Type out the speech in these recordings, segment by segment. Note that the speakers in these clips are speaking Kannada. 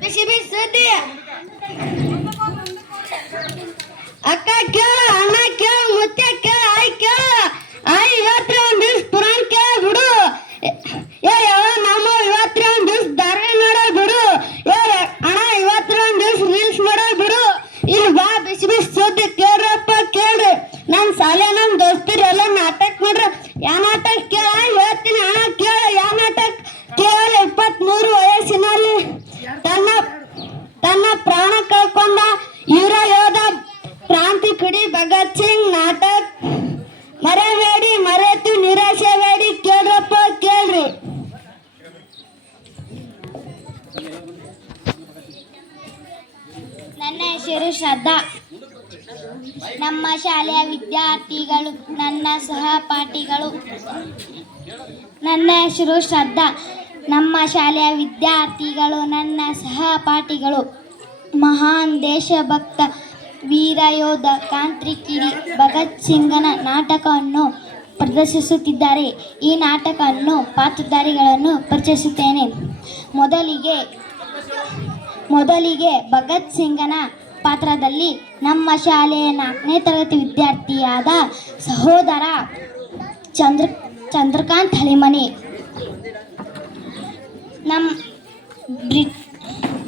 ಬಿಸಿ ಬಿಸಿ ಸುದ್ದಿ ಅಕ್ಕ ಕೇಳ ಅಣ್ಣ ಕೇಳ ಮುತ್ಯ ಕೇಳ ಆಯ್ ಕೇಳ ಆಯ್ ಇವತ್ತು ಒಂದ್ ದಿವ್ಸ ಪುರಾಣ ಕೇಳ ಬಿಡು ಏ ಯಾವ ನಮ್ಮ ಇವತ್ತು ಒಂದ್ ದಿವ್ಸ ಧಾರಾವಾಹಿ ನೋಡೋ ಬಿಡು ಏ ಅಣ್ಣ ಇವತ್ತು ಒಂದ್ ದಿವ್ಸ ರೀಲ್ಸ್ ಮಾಡೋ ಬಿಡು ಇಲ್ಲಿ ಬಾ ಬಿಸಿ ಬಿಸಿ ಸುದ್ದಿ ಕೇಳ್ರಪ್ಪ ಕೇಳ್ರಿ ನಮ್ ಶಾಲೆ ನಮ್ ದೋಸ್ತರು ಎಲ್ಲ ನಾಟಕ ಮಾಡ್ರ ಯಾವ ನಾಟಕ ಕೇಳ ಹೇಳ್ತೀನಿ ಅಣ್ಣ ಕೇಳ ಯಾವ ನಾಟಕ ಕೇಳ ಇಪ್ಪತ್ತ್ ಮೂರು ವಯಸ್ಸಿನಲ್ಲಿ ತನ್ನ ತನ್ನ ಪ್ರಾಣ ಕಳ್ಕೊಂಡ ಇವರ ಯೋಧ ಕ್ರಾಂತಿ ಕಿಡಿ ಭಗತ್ ಸಿಂಗ್ ನಾಟಕ್. ಮರಬೇಡಿ, ಮರೆತು ನಿರಾಶೆ ಬೇಡಿ, ಕೇಳ್ರಪ್ಪ, ಕೇಳ್ರಿ. ನನ್ನ ಹೆಸರು ಶ್ರದ್ಧಾ. ನಮ್ಮ ಶಾಲೆಯ ವಿದ್ಯಾರ್ಥಿಗಳು, ನನ್ನ ಸಹಪಾಠಿಗಳು. ನನ್ನ ಹೆಸರು ಶ್ರದ್ಧಾ. ನಮ್ಮ ಶಾಲೆಯ ವಿದ್ಯಾರ್ಥಿಗಳು, ನನ್ನ ಸಹಪಾಠಿಗಳು. ಮಹಾನ್ ದೇಶಭಕ್ತ ವೀರಯೋಧ ಕಾಂತ್ರಿಕಿರಿ ಭಗತ್ ಸಿಂಗನ ನಾಟಕವನ್ನು ಪ್ರದರ್ಶಿಸುತ್ತಿದ್ದಾರೆ. ಈ ನಾಟಕವನ್ನು ಪಾತ್ರಧಾರಿಗಳನ್ನು ಪರಿಚಯಿಸುತ್ತೇನೆ. ಮೊದಲಿಗೆ ಮೊದಲಿಗೆ ಭಗತ್ ಸಿಂಗನ ಪಾತ್ರದಲ್ಲಿ ನಮ್ಮ ಶಾಲೆಯ ನಾಲ್ಕನೇ ತರಗತಿ ವಿದ್ಯಾರ್ಥಿಯಾದ ಸಹೋದರ ಚಂದ್ರ, ಚಂದ್ರಕಾಂತ್ ಹಳಿಮನೆ. ನಮ್ಮ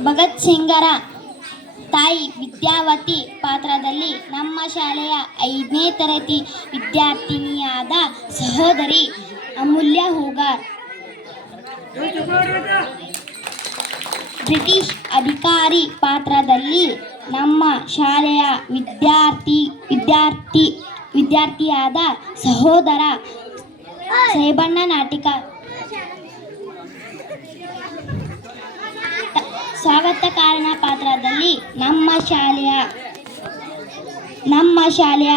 ಭಗತ್ ಸಿಂಗರ ತಾಯಿ ವಿದ್ಯಾವತಿ ಪಾತ್ರದಲ್ಲಿ ನಮ್ಮ ಶಾಲೆಯ ಐದನೇ ತರಗತಿ ವಿದ್ಯಾರ್ಥಿನಿಯಾದ ಸಹೋದರಿ ಅಮೂಲ್ಯ ಹೂಗಾರ್. ಬ್ರಿಟಿಷ್ ಅಧಿಕಾರಿ ಪಾತ್ರದಲ್ಲಿ ನಮ್ಮ ಶಾಲೆಯ ವಿದ್ಯಾರ್ಥಿ ವಿದ್ಯಾರ್ಥಿ, ವಿದ್ಯಾರ್ಥಿಯಾದ ಸಹೋದರ ಸೇಬಣ್ಣ ನಾಟಿಕ ಸ್ವಾಗತಕಾರನ ಪಾತ್ರದಲ್ಲಿ ನಮ್ಮ ಶಾಲೆಯ ನಮ್ಮ ಶಾಲೆಯ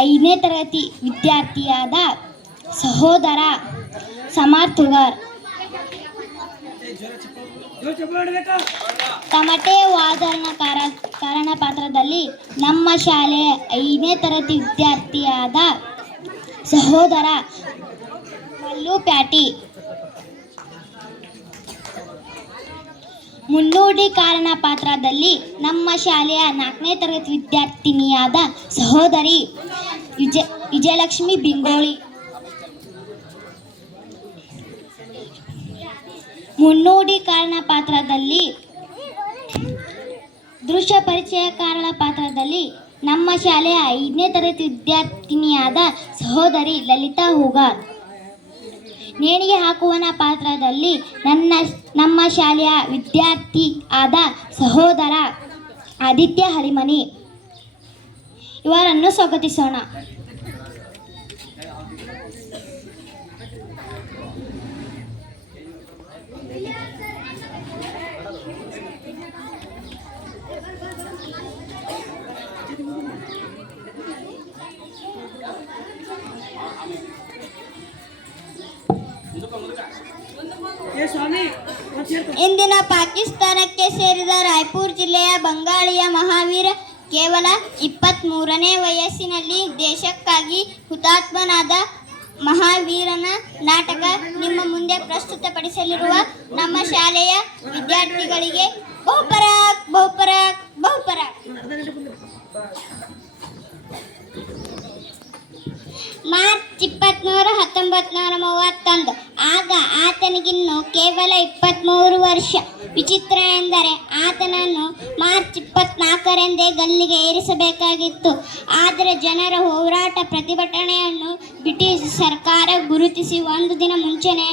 ಐದನೇ ತರಗತಿ ವಿದ್ಯಾರ್ಥಿಯಾದ ಸಹೋದರ ಸಮರ್ಥುಗರ್ ತಮಟೆ ವಾದನಕಾರ ಕಾರಣ ಪಾತ್ರದಲ್ಲಿ ನಮ್ಮ ಶಾಲೆಯ ಐದನೇ ತರಗತಿ ವಿದ್ಯಾರ್ಥಿಯಾದ ಸಹೋದರ ಮಲ್ಲು ಪ್ಯಾಟಿ ಮುನ್ನೋಡಿ ಕಾರಣ ಪಾತ್ರದಲ್ಲಿ ನಮ್ಮ ಶಾಲೆಯ ನಾಲ್ಕನೇ ತರಗತಿ ವಿದ್ಯಾರ್ಥಿನಿಯಾದ ಸಹೋದರಿ ವಿಜಯ ವಿಜಯಲಕ್ಷ್ಮಿ ಬಿಂಗೋಳಿ. ಮುನ್ನೋಡಿ ಕಾರಣ ಪಾತ್ರದಲ್ಲಿ, ದೃಶ್ಯ ಪರಿಚಯ ಕಾರಣ ಪಾತ್ರದಲ್ಲಿ ನಮ್ಮ ಶಾಲೆಯ ಐದನೇ ತರಗತಿ ವಿದ್ಯಾರ್ಥಿನಿಯಾದ ಸಹೋದರಿ ಲಲಿತಾ ಹೂಗಾರ್. ನೇಣಿಗೆ ಹಾಕುವನ ಪಾತ್ರದಲ್ಲಿ ನನ್ನ ನಮ್ಮ ಶಾಲೆಯ ವಿದ್ಯಾರ್ಥಿ ಆದ ಸಹೋದರ ಆದಿತ್ಯ ಹರಿಮನಿ. ಇವರನ್ನು ಸ್ವಾಗತಿಸೋಣ. ಸೇರಿದ ರಾಯ್ಪುರ್ ಜಿಲ್ಲೆಯ ಬಂಗಾಳಿಯ ಮಹಾವೀರ ಕೇವಲ ಇಪ್ಪತ್ತ್ ಮೂರನೇ ವಯಸ್ಸಿನಲ್ಲಿ ದೇಶಕ್ಕಾಗಿ ಹುತಾತ್ಮನಾದ ಮಹಾವೀರನ ನಾಟಕ ನಿಮ್ಮ ಮುಂದೆ ಪ್ರಸ್ತುತಪಡಿಸಲಿರುವ ನಮ್ಮ ಶಾಲೆಯ ವಿದ್ಯಾರ್ಥಿಗಳಿಗೆ ಬಹುಪರ ಬಹುಪರ ಬಹುಪರ. ಮಾರ್ಚ್ ಇಪ್ಪತ್ತ್ಮೂರು ಹತ್ತೊಂಬತ್ತು ನೂರ ಮೂವತ್ತೊಂದು. ಆಗ ಆತನಿಗಿನ್ನು ಕೇವಲ ಇಪ್ಪತ್ತ್ಮೂರು ವರ್ಷ. ವಿಚಿತ್ರ ಎಂದರೆ ಆತನನ್ನು ಮಾರ್ಚ್ ಇಪ್ಪತ್ನಾಲ್ಕರಂದೇ ಗಲ್ಲಿಗೆ ಏರಿಸಬೇಕಾಗಿತ್ತು. ಆದರೆ ಜನರ ಹೋರಾಟ ಪ್ರತಿಭಟನೆಯನ್ನು ಬ್ರಿಟಿಷ್ ಸರ್ಕಾರ ಗುರುತಿಸಿ ಒಂದು ದಿನ ಮುಂಚೆನೆ,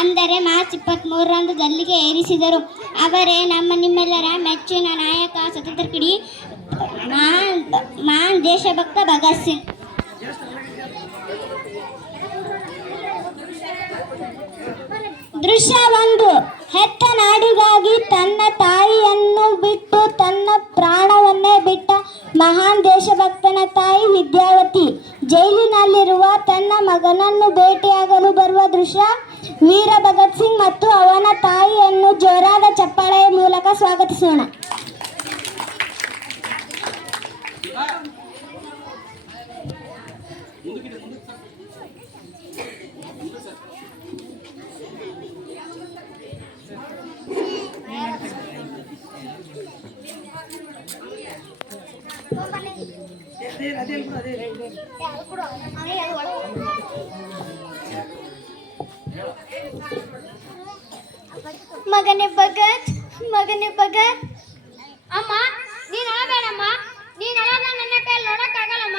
ಅಂದರೆ ಮಾರ್ಚ್ ಇಪ್ಪತ್ತ್ಮೂರರಂದು ಗಲ್ಲಿಗೆ ಏರಿಸಿದರು. ಅವರೇ ನಮ್ಮ ನಿಮ್ಮೆಲ್ಲರ ಮೆಚ್ಚಿನ ನಾಯಕ, ಸ್ವತಂತ್ರ ಕಿಡಿ, ಮಾನ್ ಮಾನ್ ದೇಶಭಕ್ತ ಭಗತ್ ಸಿಂಗ್. ಅವರನ್ನು ಭೇಟಿಯಾಗಲು ಬರುವ ದೃಶ್ಯ ವೀರ ಭಗತ್ ಸಿಂಗ್ ಮತ್ತು ಅವನ ತಾಯಿಯನ್ನು ಜೋರಾದ ಚಪ್ಪಾಳೆಯ ಮೂಲಕ ಸ್ವಾಗತಿಸೋಣ. ಅದೇ ಅದೇ ಅದೇ. ಮಗನೇ ಭಗತ್ ಮಗನೇ ಭಗತ್. ಅಮ್ಮ ನೀನು ಅಳಬೇಡಮ್ಮ. ನೀನು ಅಳದ ನನ್ನ ಕೈಯಲ್ಲಿ ನೋಡೋಕ್ಕಾಗಲ್ಲಮ್ಮ.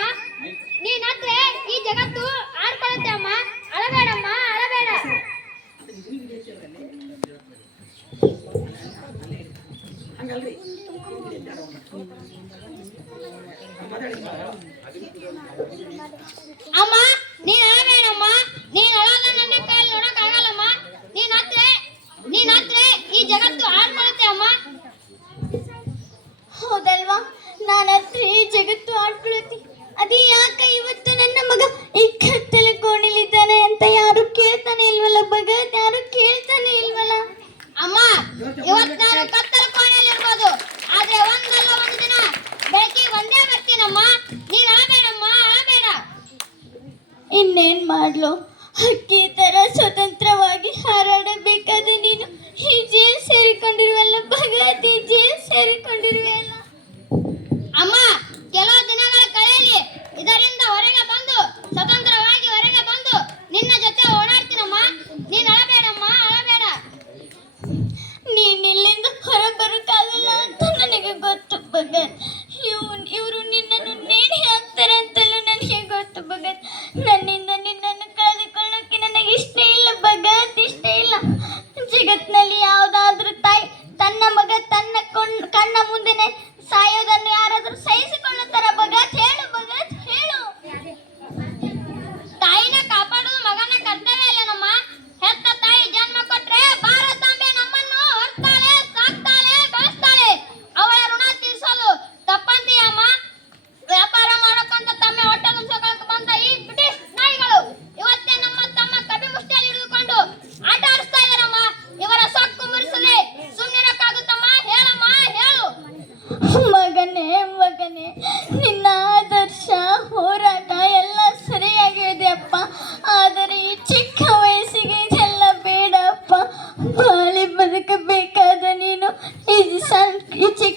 sen geçecek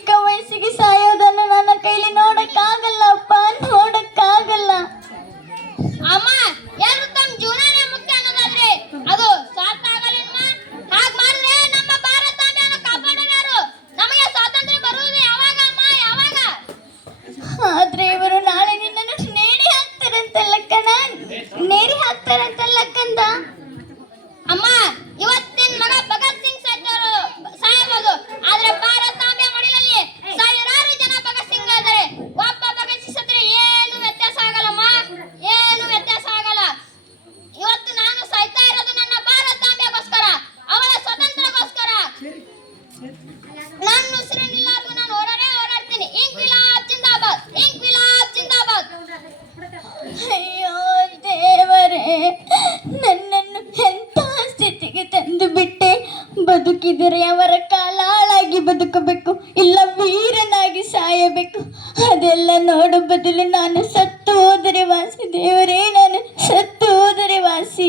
ಸತ್ತು ಹೋದರೆ ವಾಸಿ ದೇವರೇ ನಾನು ಸತ್ತು ಹೋದರೆ ವಾಸಿ.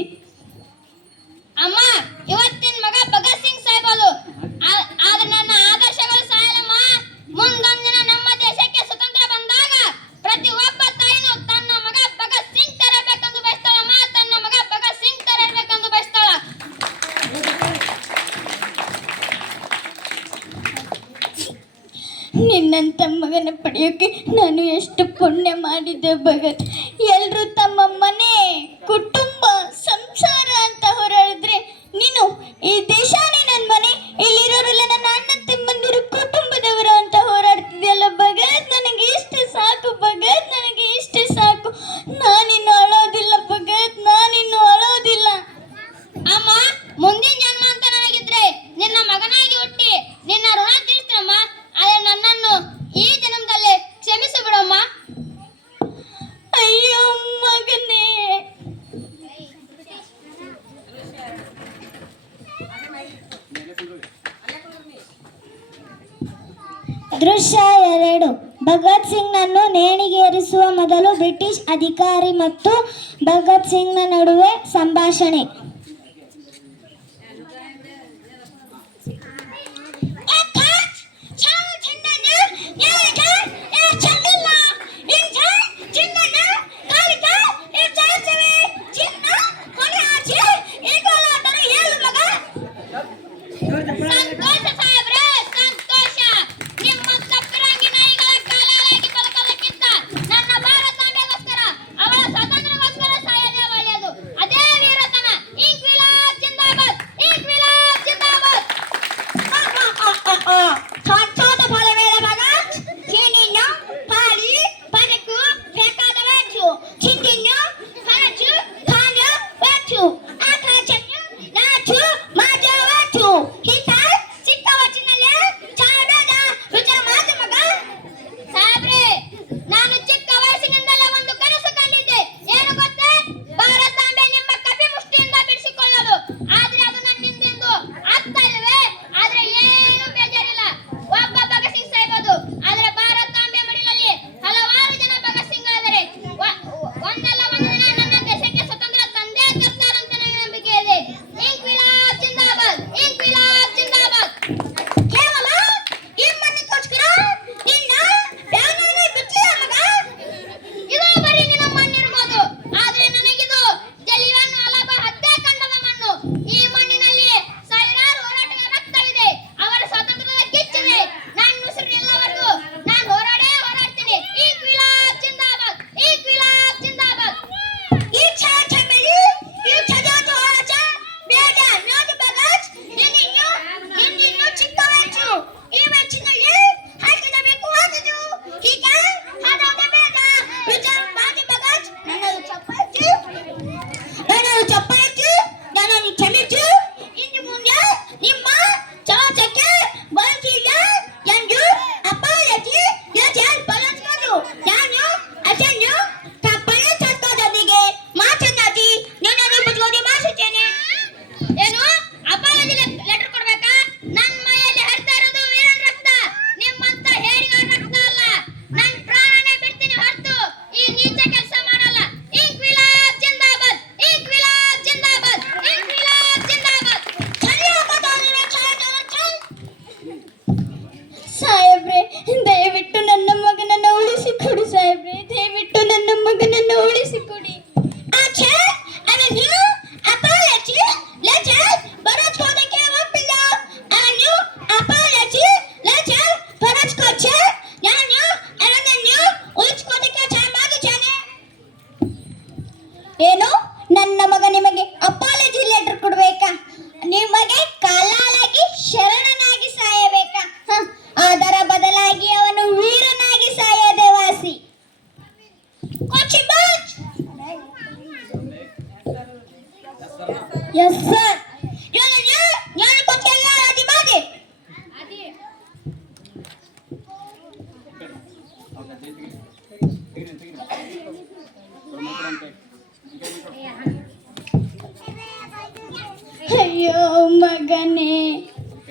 ಅಮ್ಮ, ಇವತ್ತಿನ ಮಗ ಭಗತ್ ಸಿಂಗ್ ಸಾಹೇಬ್ ಆದ್ರೆ ನನ್ನ ನಿನ್ನಂತ ಮಗನ ಪಡೆಯೋಕೆ ನಾನು ಎಷ್ಟು ಪುಣ್ಯ ಮಾಡಿದ್ದೆ ಭಗತ್. ಎಲ್ಲರೂ ತಮ್ಮಮ್ಮನ ದೃಶ್ಯ ಎರಡು ಭಗತ್ ಸಿಂಗ್ನನ್ನು ನೇಣಿಗೇರಿಸುವ ಮೊದಲು ಬ್ರಿಟಿಷ್ ಅಧಿಕಾರಿ ಮತ್ತು ಭಗತ್ ಸಿಂಗ್ನ ನಡುವೆ ಸಂಭಾಷಣೆ Good.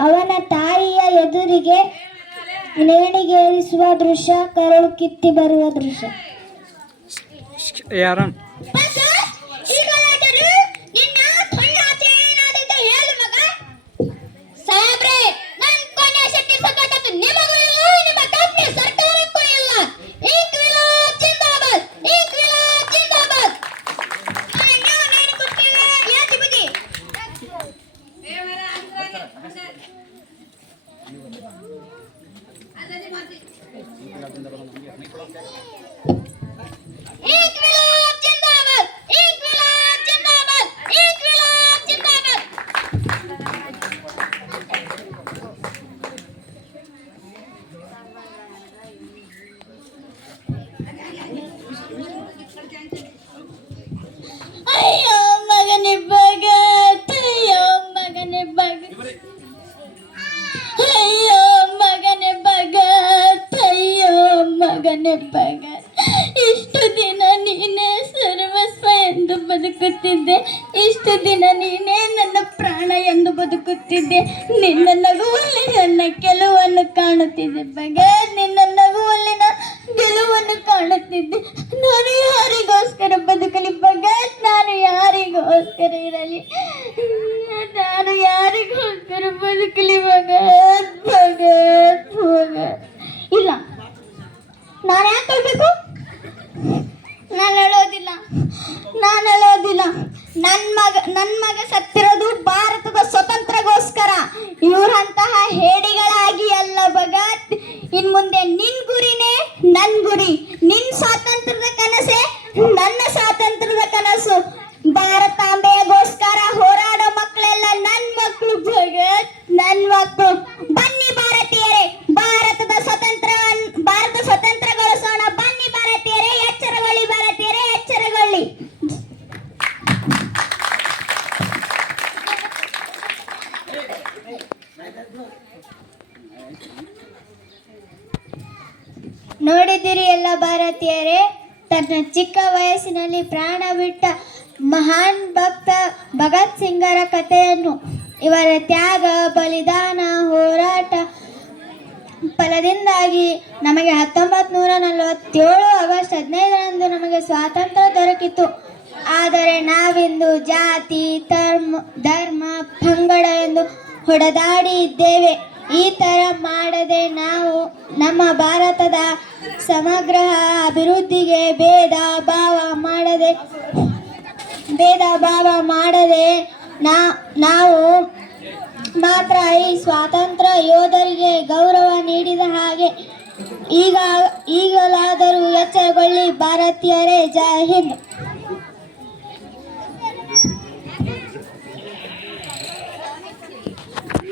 ಅವನ ತಾಯಿಯ ಎದುರಿಗೆ ನೇಣಿಗೇರಿಸುವ ದೃಶ್ಯ ಕರಳು ಕಿತ್ತಿ ಬರುವ ದೃಶ್ಯ. Gracias. ಇಷ್ಟು ದಿನ ನೀನೇ ಸರ್ವಸ್ವ ಎಂದು ಬದುಕುತ್ತಿದ್ದೆ. ಇಷ್ಟು ದಿನ ನೀನೇ ನನ್ನ ಪ್ರಾಣ ಎಂದು ಬದುಕುತ್ತಿದ್ದೆ. ನಿನ್ನ ನಗುವಲ್ಲಿ ನನ್ನ ಕೆಲವನ್ನು ಕಾಣುತ್ತಿದ್ದೆ. ಬಗೆ, ನಿನ್ನ ನಗುವಲ್ಲಿ ನಾನು ಗೆಲುವನ್ನು ಕಾಣುತ್ತಿದ್ದೆ. ನಾನು ಯಾರಿಗೋಸ್ಕರ ಬದುಕಲಿ? ಬಗೆ, ನಾನು ಯಾರಿಗೋಸ್ಕರ ಇರಲಿ? ನಾನು ಯಾರಿಗೋಸ್ಕರ ಬದುಕಲಿ? ಭಗತ್ ಬಗ. ಇಲ್ಲ. ನಾನು ಯಾಕೆ ಹೇಳ್ಬೇಕು? ನಾನು ಹೇಳೋದಿಲ್ಲ. ನಾನು ಹೇಳೋದಿಲ್ಲ. ನನ್ನ ಮಗ ನನ್ನ ಮಗ ಸತ್ತಿರೋದು ನೋಡಿದಿರಿ ಎಲ್ಲ ಭಾರತೀಯರೇ? ತನ್ನ ಚಿಕ್ಕ ವಯಸ್ಸಿನಲ್ಲಿ ಪ್ರಾಣ ಬಿಟ್ಟ ಮಹಾನ್ ಭಕ್ತ ಭಗತ್ ಸಿಂಗರ ಕಥೆಯನ್ನು, ಇವರ ತ್ಯಾಗ, ಬಲಿದಾನ, ಹೋರಾಟ ಫಲದಿಂದಾಗಿ ನಮಗೆ ಹತ್ತೊಂಬತ್ತು ನೂರ ನಲವತ್ತೇಳು ಆಗಸ್ಟ್ ಹದಿನೈದರಂದು ನಮಗೆ ಸ್ವಾತಂತ್ರ್ಯ ದೊರಕಿತು. ಆದರೆ ನಾವಿಂದು ಜಾತಿ, ಧರ್ಮ ಧರ್ಮ, ಪಂಗಡ ಎಂದು ಹೊಡೆದಾಡಿ ಇದ್ದೇವೆ. ಈ ಥರ ಮಾಡದೆ ನಾವು ನಮ್ಮ ಭಾರತದ ಸಮಗ್ರ ಅಭಿವೃದ್ಧಿಗೆ ಭೇದ ಭಾವ ಮಾಡದೆ, ಭೇದ ಭಾವ ಮಾಡದೆ ನಾವು ಮಾತ್ರ ಈ ಸ್ವಾತಂತ್ರ್ಯ ಯೋಧರಿಗೆ ಗೌರವ ನೀಡಿದ ಹಾಗೆ ಈಗ, ಈಗಲಾದರೂ ಎಚ್ಚರಗೊಳ್ಳಿ ಭಾರತೀಯರೇ, ಜೈ ಹಿಂದ್.